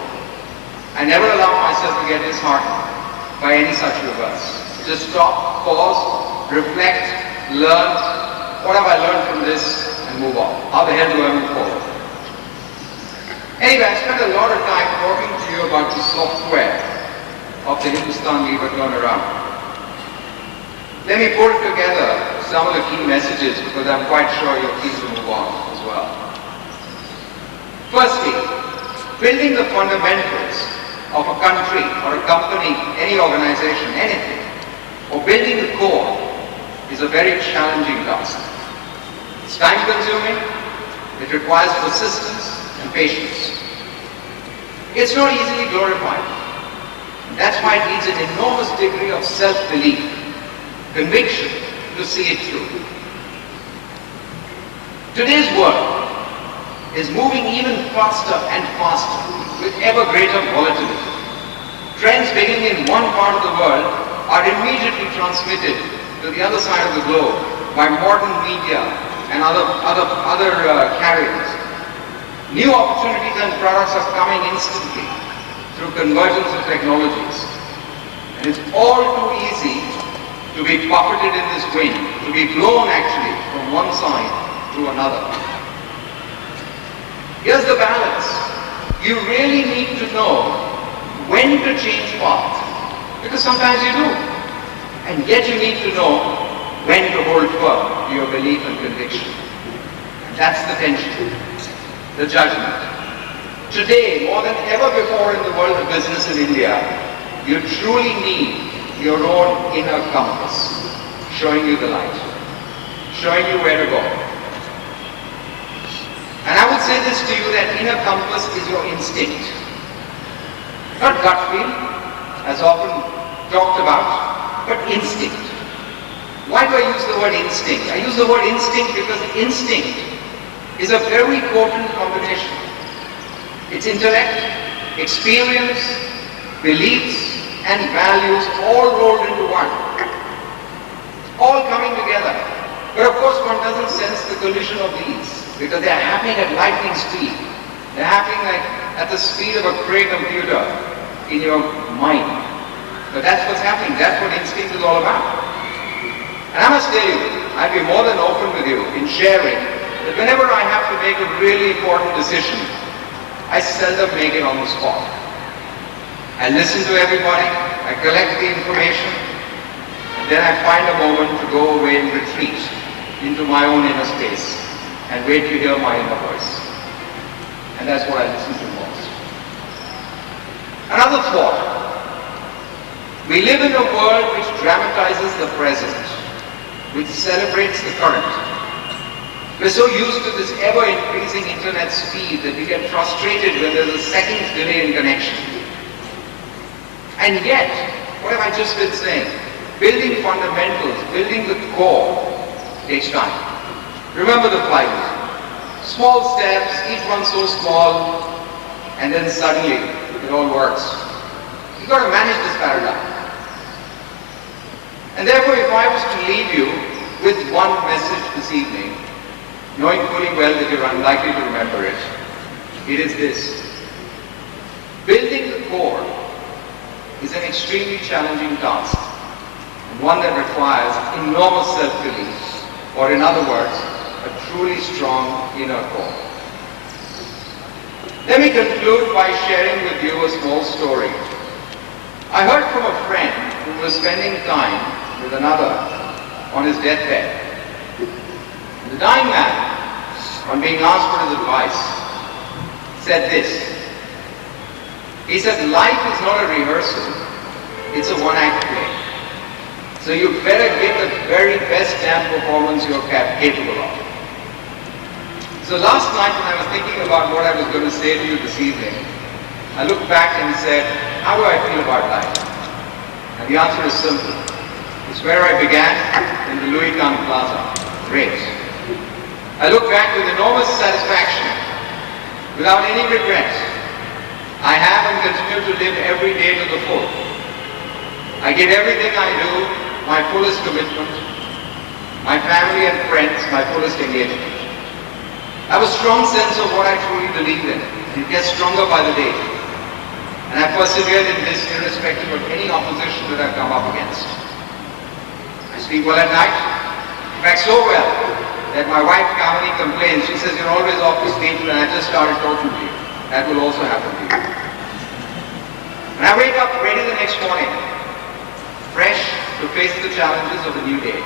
I never allow myself to get disheartened. by any such reverse. Just stop, pause, reflect, learn. What have I learned from this? And move on. How the hell do I move forward? Anyway, I spent a lot of time talking to you about the software of the Hindustan Lever turnaround. Let me put together some of the key messages because I'm quite sure you're keen to move on as well. Firstly, building the fundamentals of a country or a company, any organization, anything, or building the core is a very challenging task. It's time consuming, it requires persistence and patience. It's not easily glorified. That's why it needs an enormous degree of self-belief, conviction to see it through. Today's world is moving even faster and faster with ever greater volatility. Trends beginning in one part of the world are immediately transmitted to the other side of the globe by modern media and other carriers. New opportunities and products are coming instantly through convergence of technologies. And it's all too easy to be buffeted in this wind, to be blown actually from one side to another. Here's the balance. You really need to know when to change path, because sometimes you do. And yet you need to know when to hold firm to your belief and conviction. That's the tension, the judgment. Today, more than ever before in the world of business in India, you truly need your own inner compass, showing you the light, showing you where to go. And I would say this to you, that inner compass is your instinct. Not gut feel, as often talked about, but instinct. Why do I use the word instinct? I use the word instinct because instinct is a very potent combination. It's intellect, experience, beliefs, and values all rolled into one. All coming together. But of course one doesn't sense the collision of these because they are happening at lightning speed. They're happening like at the speed of a Cray computer in your mind. But that's what's happening. That's what instinct is all about. And I must tell you, I'd be more than open with you in sharing that whenever I have to make a really important decision, I seldom make it on the spot. I listen to everybody, I collect the information, and then I find a moment to go away and retreat into my own inner space and wait to hear my inner voice. And that's what I listen to most. Another thought. We live in a world which dramatizes the present, which celebrates the current. We're so used to this ever-increasing internet speed that we get frustrated when there's a second's delay in connection. And yet, what have I just been saying? Building fundamentals, building the core takes time. Remember the flywheel. Small steps, each one so small, and then suddenly it all works. You've got to manage this paradigm. And therefore, if I was to leave you with one message this evening, knowing fully well that you're unlikely to remember it, it is this. Building the core is an extremely challenging task, and one that requires enormous self-belief, or in other words, a truly strong inner core. Let me conclude by sharing with you a small story. I heard from a friend who was spending time with another on his deathbed. The dying man, on being asked for his advice, said this. He said, life is not a rehearsal, it's a one-act play. So you better give the very best damn performance you're capable of. So last night when I was thinking about what I was going to say to you this evening, I looked back and said, how do I feel about life? And the answer is simple. It's where I began, in the Louis Kahn Plaza. Great. I look back with enormous satisfaction, without any regrets. I have and continue to live every day to the full. I give everything I do my fullest commitment, my family and friends my fullest engagement. I have a strong sense of what I truly believe in, and it gets stronger by the day. And I persevered in this irrespective of any opposition that I've come up against. I sleep well at night. In fact, so well that my wife Kamini complains. She says, you're always off the stage and I just started talking to you. That will also happen to you. And I wake up ready the next morning, fresh to face the challenges of a new day.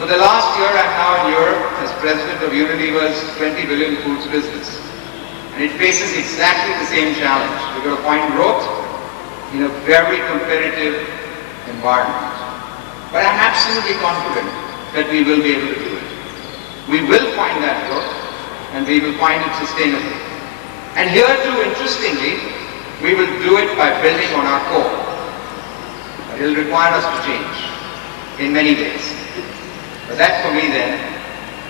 For the last year, I'm now in Europe as president of Unilever's 20 billion foods business. And it faces exactly the same challenge. We've got to find growth in a very competitive environment. But I'm absolutely confident that we will be able to do it. We will find that growth and we will find it sustainably. And here too, interestingly, we will do it by building on our core. But it will require us to change in many ways. But that for me then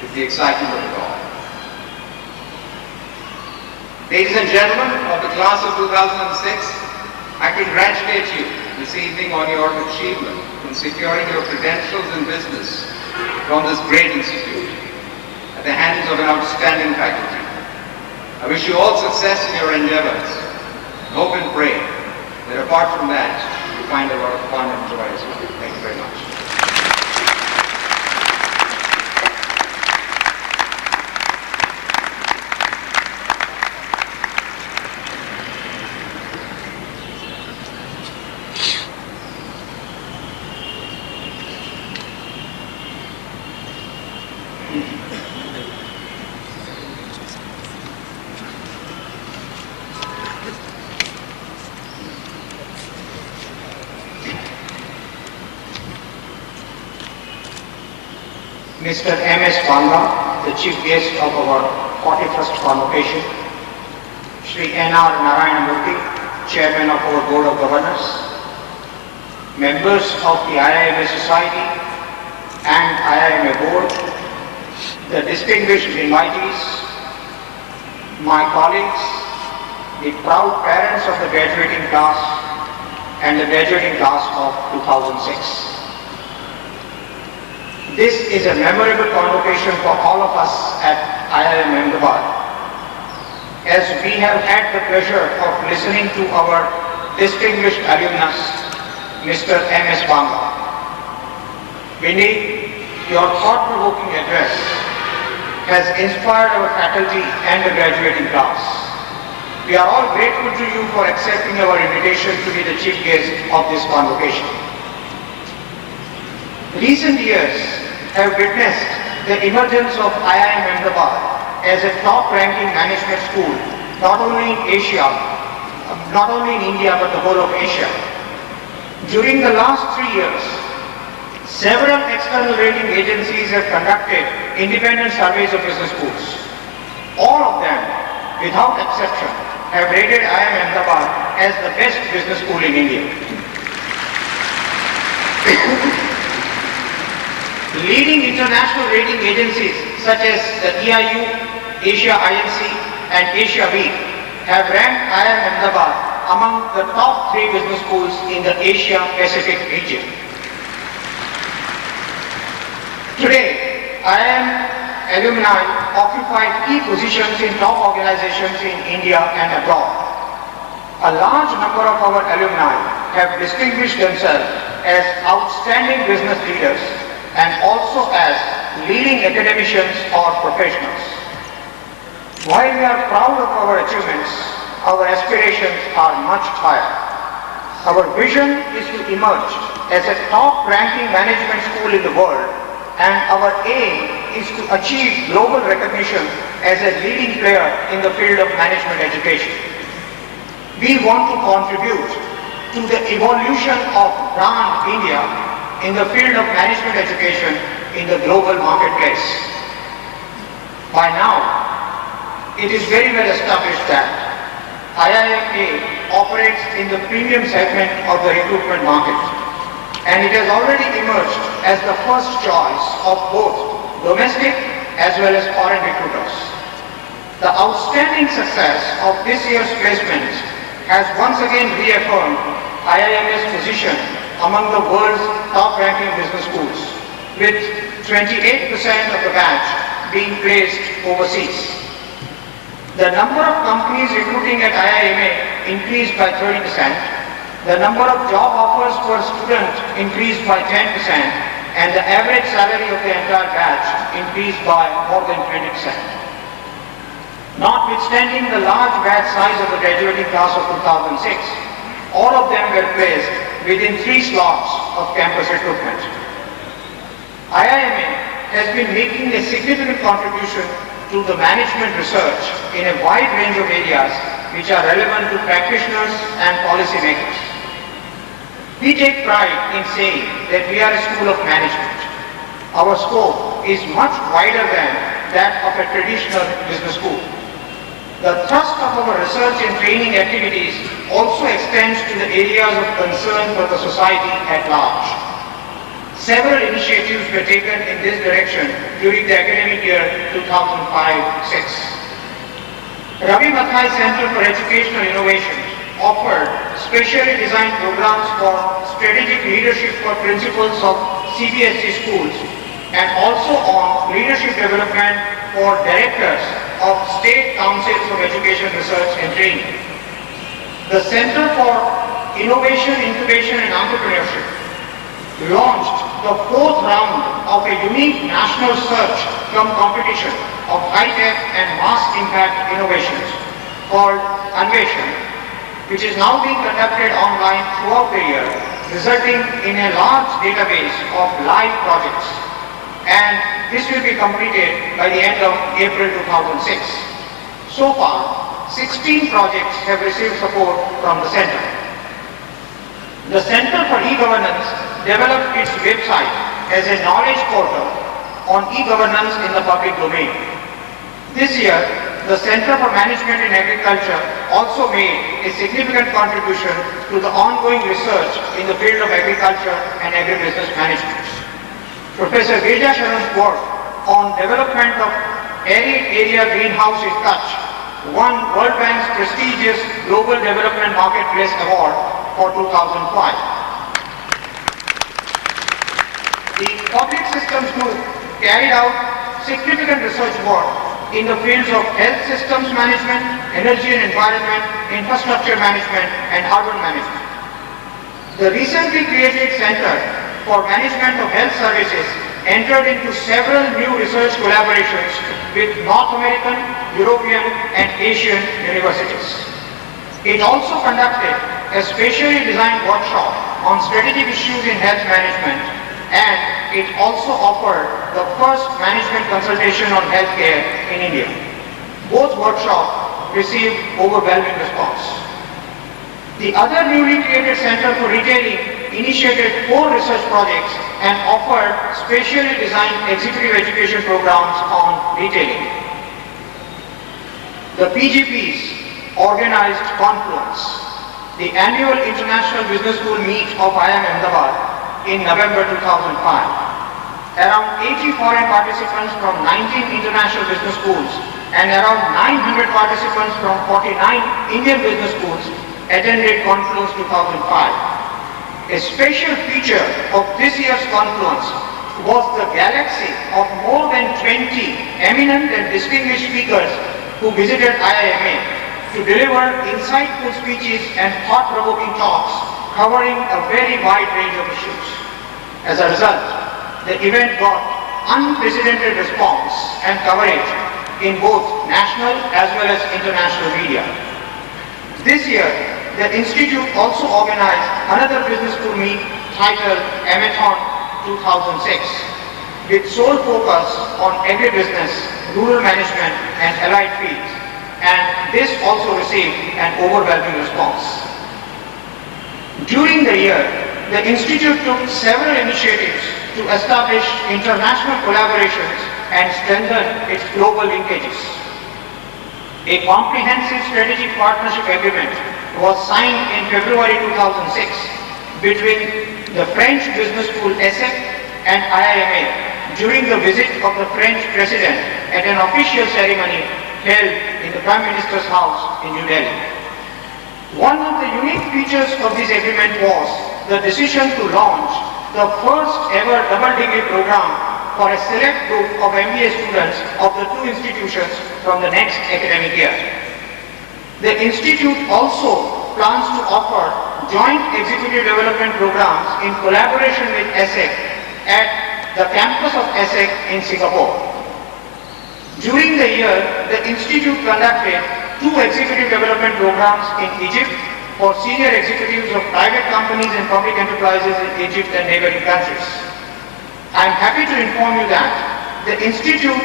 is the excitement of it all. Ladies and gentlemen of the class of 2006, I congratulate you this evening on your achievement in securing your credentials in business from this great institute at the hands of an outstanding faculty. I wish you all success in your endeavors. Hope and pray that apart from that, you find a lot of fun and joy as well. Thank you very much. Mr. M.S. Banga, the chief guest of our 41st Convocation, Shri N.R. Narayanamurthy, chairman of our Board of Governors, members of the IIMA Society and IIMA Board, the distinguished invitees, my colleagues, the proud parents of the graduating class and the graduating class of 2006. This is a memorable convocation for all of us at IIM Ahmedabad, as we have had the pleasure of listening to our distinguished alumnus, Mr. M.S. Banga. Vinay, your thought-provoking address has inspired our faculty and the graduating class. We are all grateful to you for accepting our invitation to be the chief guest of this convocation. Recent years have witnessed the emergence of IIM Ahmedabad as a top-ranking management school, not only in Asia, not only in India, but the whole of Asia. During the last 3 years, several external rating agencies have conducted independent surveys of business schools. All of them, without exception, have rated IIM Ahmedabad as the best business school in India. Leading international rating agencies such as the EIU, Asia INC and Asia Week have ranked IIM Ahmedabad among the top 3 business schools in the Asia Pacific region. Today, IIM alumni occupy key positions in top organizations in India and abroad. A large number of our alumni have distinguished themselves as outstanding business leaders and also as leading academicians or professionals. While we are proud of our achievements, our aspirations are much higher. Our vision is to emerge as a top-ranking management school in the world, and our aim is to achieve global recognition as a leading player in the field of management education. We want to contribute to the evolution of brand India in the field of management education in the global marketplace. By now, it is very well established that IIMA operates in the premium segment of the recruitment market, and it has already emerged as the first choice of both domestic as well as foreign recruiters. The outstanding success of this year's placements has once again reaffirmed IIMA's position among the world's top-ranking business schools, with 28% of the batch being placed overseas. The number of companies recruiting at IIMA increased by 30%. The number of job offers per student increased by 10%, and the average salary of the entire batch increased by more than 20%. Notwithstanding the large batch size of the graduating class of 2006, all of them were placed within 3 slots of campus recruitment. IIMA has been making a significant contribution to the management research in a wide range of areas which are relevant to practitioners and policymakers. We take pride in saying that we are a school of management. Our scope is much wider than that of a traditional business school. The thrust of our research and training activities also extends to the areas of concern for the society at large. Several initiatives were taken in this direction during the academic year 2005-06. Ravi Mathai Center for Educational Innovation offered specially designed programs for strategic leadership for principals of CBSE schools and also on leadership development for directors of state councils of education research and training. The Center for Innovation, Incubation and Entrepreneurship launched the 4th round of a unique national search competition of high-tech and mass impact innovations called Convocation, which is now being conducted online throughout the year, resulting in a large database of live projects. And this will be completed by the end of April 2006. So far, 16 projects have received support from the Center. The Center for E-Governance developed its website as a knowledge portal on e-governance in the public domain. This year, the Center for Management in Agriculture also made a significant contribution to the ongoing research in the field of agriculture and agribusiness management. Professor Girja Sharan's work on development of arid area greenhouse in Kutch won World Bank's prestigious Global Development Marketplace Award for 2005. The Public Systems Group carried out significant research work in the fields of health systems management, energy and environment, infrastructure management, and urban management. The recently created Center for Management of Health Services entered into several new research collaborations with North American, European, and Asian universities. It also conducted a specially designed workshop on strategic issues in health management, and it also offered the first management consultation on healthcare in India. Both workshops received overwhelming response. The other newly created Center for Retailing initiated 4 research projects and offered specially designed executive education programs on retailing. The PGPs organized Confluence, the annual International Business School meet of IIM Ahmedabad, in November 2005. Around 80 foreign participants from 19 international business schools and around 900 participants from 49 Indian business schools attended Confluence 2005. A special feature of this year's Confluence was the galaxy of more than 20 eminent and distinguished speakers who visited IIMA to deliver insightful speeches and thought-provoking talks covering a very wide range of issues. As a result, the event got unprecedented response and coverage in both national as well as international media. This year, the Institute also organized another business school meet titled Amathon 2006 with sole focus on agribusiness, rural management and allied fields, and this also received an overwhelming response. During the year, the Institute took several initiatives to establish international collaborations and strengthen its global linkages. A comprehensive strategic partnership agreement was signed in February 2006 between the French business school ESSEC and IIMA during the visit of the French President at an official ceremony held in the Prime Minister's house in New Delhi. One of the unique features of this agreement was the decision to launch the first ever double degree program for a select group of MBA students of the two institutions from the next academic year. The institute also plans to offer joint executive development programs in collaboration with ESSEC at the campus of ESSEC in Singapore. During the year, the institute conducted 2 executive development programs in Egypt for senior executives of private companies and public enterprises in Egypt and neighboring countries. I am happy to inform you that the institute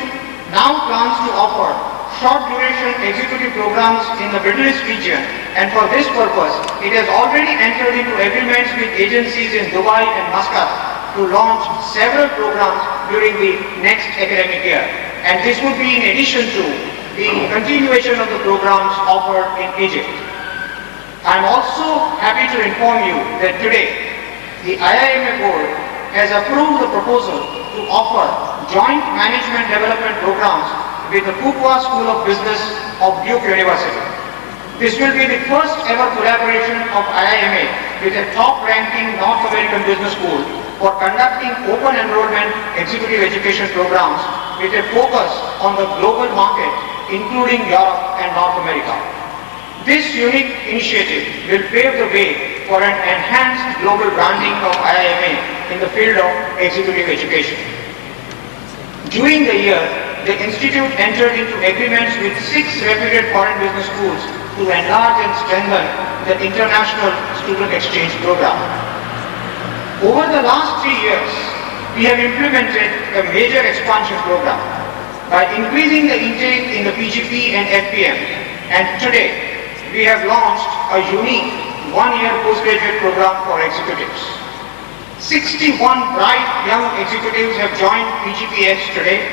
now plans to offer short duration executive programs in the Middle East region, and for this purpose, it has already entered into agreements with agencies in Dubai and Muscat to launch several programs during the next academic year. And this would be in addition to the continuation of the programs offered in Egypt. I am also happy to inform you that today, the IIMA board has approved the proposal to offer joint management development programs with the Fuqua School of Business of Duke University. This will be the first ever collaboration of IIMA with a top-ranking North American business school for conducting open enrollment executive education programs with a focus on the global market, including Europe and North America. This unique initiative will pave the way for an enhanced global branding of IIMA in the field of executive education. During the year, the institute entered into agreements with 6 reputed foreign business schools to enlarge and strengthen the international student exchange program. Over the last 3 years, we have implemented a major expansion program by increasing the intake in the PGP and FPM, and today we have launched a unique 1-year postgraduate program for executives. 61 bright young executives have joined PGPX today,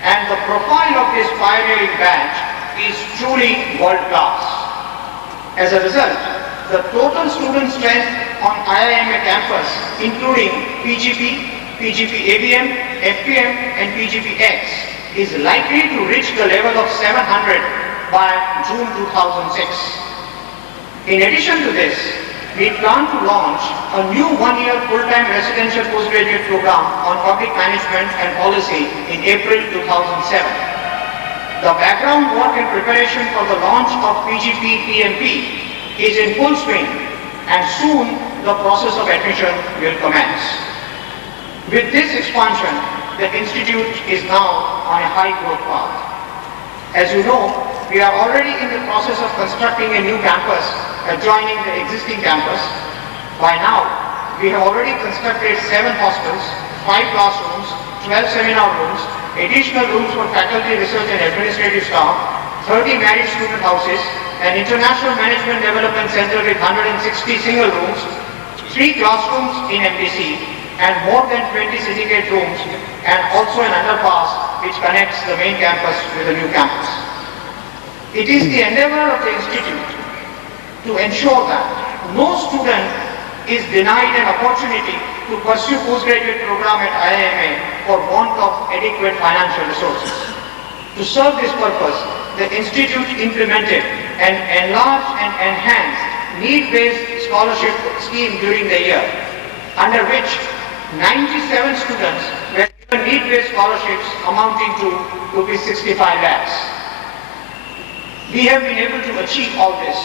and the profile of this pioneering batch is truly world-class. As a result, the total student strength on IIMA campus, including PGP, PGP-ABM, FPM, and PGPX, is likely to reach the level of 700 by June 2006. In addition to this, we plan to launch a new 1-year full-time residential postgraduate program on public management and policy in April 2007. The background work and preparation for the launch of PGP-PMP is in full swing, and soon the process of admission will commence. With this expansion, the institute is now on a high growth path. As you know, we are already in the process of constructing a new campus adjoining the existing campus. By now, we have already constructed 7 hostels, 5 classrooms, 12 seminar rooms, additional rooms for faculty, research and administrative staff, 30 married student houses, an international management development center with 160 single rooms, 3 classrooms in MDC, and more than 20 syndicate rooms, and also an underpass which connects the main campus with the new campus. It is the endeavor of the institute to ensure that no student is denied an opportunity to pursue postgraduate program at IIMA for want of adequate financial resources. To serve this purpose, the institute implemented an enlarged and enhanced need-based scholarship scheme during the year, under which 97 students were given need-based scholarships amounting to ₹65 lakhs. We have been able to achieve all this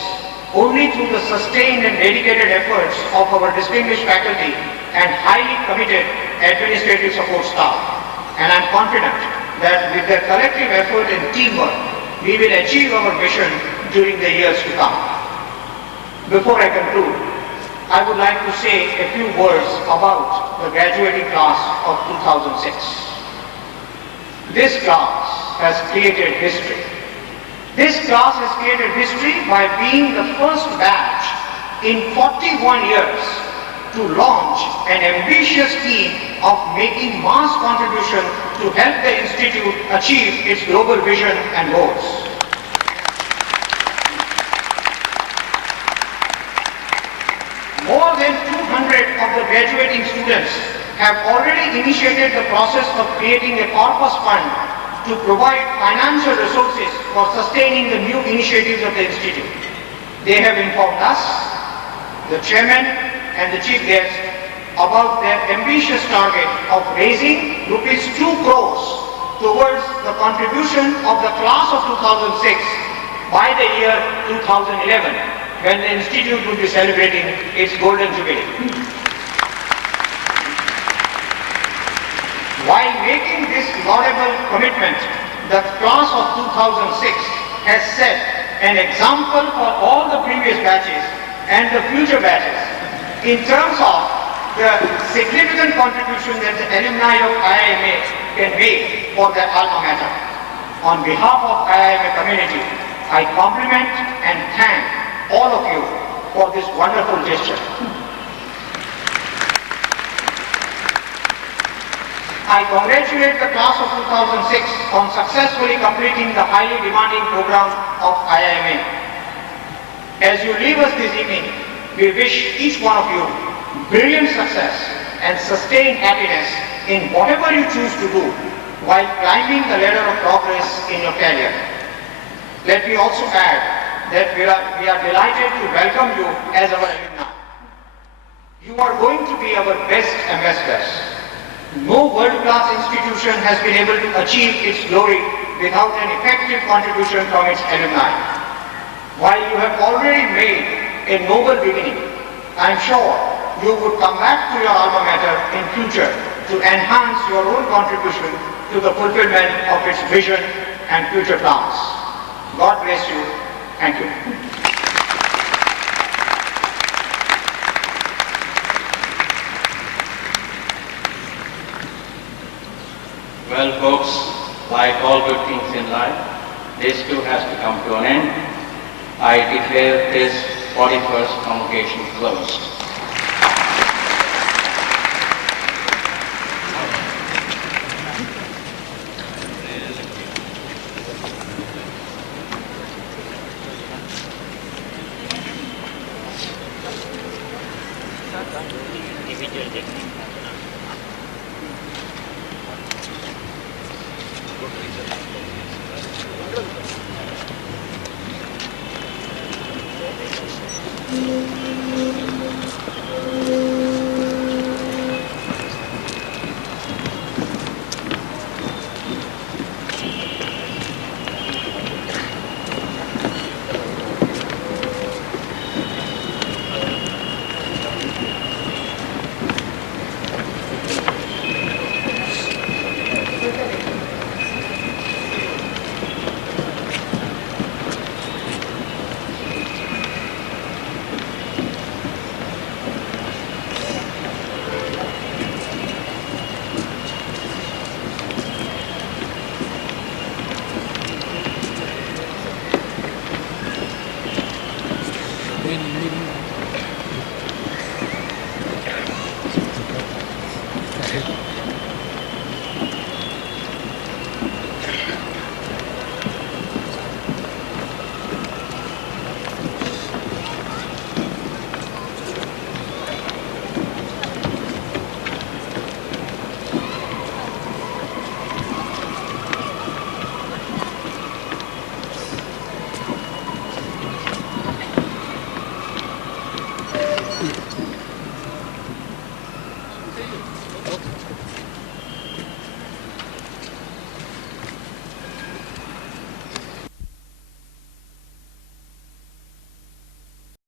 only through the sustained and dedicated efforts of our distinguished faculty and highly committed administrative support staff. And I am confident that with their collective effort and teamwork, we will achieve our mission during the years to come. Before I conclude, I would like to say a few words about the graduating class of 2006. This class has created history. This class has created history by being the first batch in 41 years to launch an ambitious scheme of making mass contribution to help the institute achieve its global vision and goals. More than 200 of the graduating students have already initiated the process of creating a corpus fund to provide financial resources for sustaining the new initiatives of the institute. They have informed us, the chairman and the chief guest, about their ambitious target of raising rupees 2 crores towards the contribution of the class of 2006 by the year 2011, when the institute will be celebrating its golden jubilee. While making this laudable commitment, the class of 2006 has set an example for all the previous batches and the future batches in terms of the significant contribution that the alumni of IIMA can make for their alma mater. On behalf of IIMA community, I compliment and thank all of you for this wonderful gesture. I congratulate the class of 2006 on successfully completing the highly demanding program of IIMA. As you leave us this evening, we wish each one of you brilliant success and sustained happiness in whatever you choose to do while climbing the ladder of progress in your career. Let me also add that we are delighted to welcome you as our alumni. You are going to be our best ambassadors. No world-class institution has been able to achieve its glory without an effective contribution from its alumni. While you have already made a noble beginning, I am sure you would come back to your alma mater in future to enhance your own contribution to the fulfillment of its vision and future plans. God bless you. Thank you. Well, folks, like all good things in life, this too has to come to an end. I declare this 41st Convocation closed. Thank you.